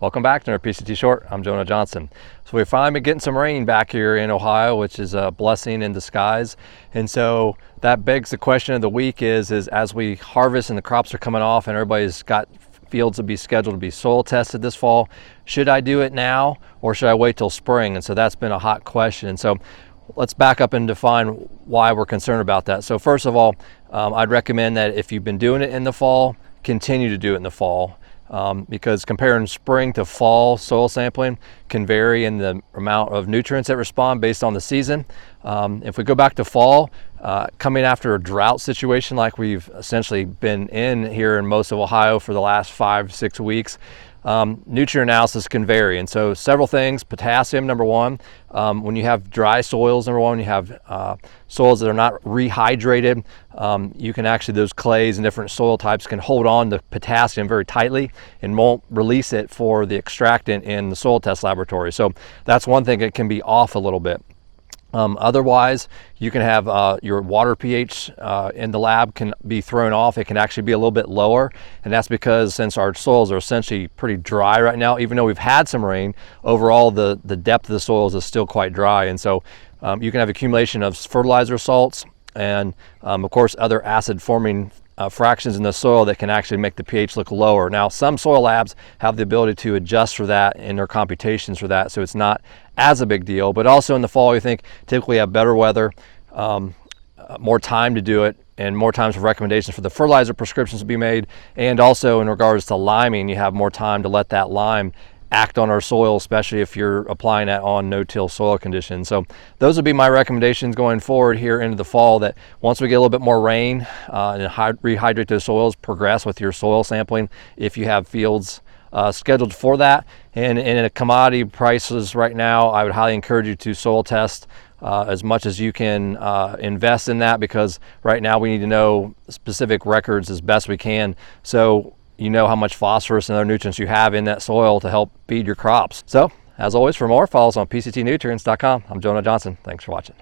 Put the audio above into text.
Welcome back to our PCT Short. I'm Jonah Johnson. So we've finally been getting some rain back here in Ohio, which is a blessing in disguise. And so that begs the question of the week is as we harvest and the crops are coming off and everybody's got fields to be scheduled to be soil tested this fall, should I do it now or should I wait till spring? And so that's been a hot question. And so let's back up and define why we're concerned about that. So first of all, I'd recommend that if you've been doing it in the fall, continue to do it in the fall. Because comparing spring to fall soil sampling can vary in the amount of nutrients that respond based on the season. If we go back to fall, coming after a drought situation like we've essentially been in here in most of Ohio for the last 5-6 weeks, nutrient analysis can vary. And so several things: potassium, number one. When you have dry soils, number one, you have soils that are not rehydrated, you can actually, those clays and different soil types can hold on to potassium very tightly and won't release it for the extractant in the soil test laboratory. So that's one thing that can be off a little bit. Otherwise, you can have your water pH in the lab can be thrown off. It can actually be a little bit lower, and that's because since our soils are essentially pretty dry right now, even though we've had some rain, overall the depth of the soils is still quite dry. And so you can have accumulation of fertilizer salts and of course other acid forming fractions in the soil that can actually make the pH look lower. Now, some soil labs have the ability to adjust for that in their computations for that, so it's not as a big deal. But also in the fall, you think typically have better weather, more time to do it, and more times for recommendations for the fertilizer prescriptions to be made. And also in regards to liming, you have more time to let that lime act on our soil, especially if you're applying that on no-till soil conditions. So those would be my recommendations going forward here into the fall, that once we get a little bit more rain and rehydrate those soils, progress with your soil sampling if you have fields scheduled for that. And in a commodity prices right now, I would highly encourage you to soil test as much as you can invest in that, because right now we need to know specific records as best we can, so you know how much phosphorus and other nutrients you have in that soil to help feed your crops. So, as always, for more, follow us on PCTnutrients.com. I'm Jonah Johnson. Thanks for watching.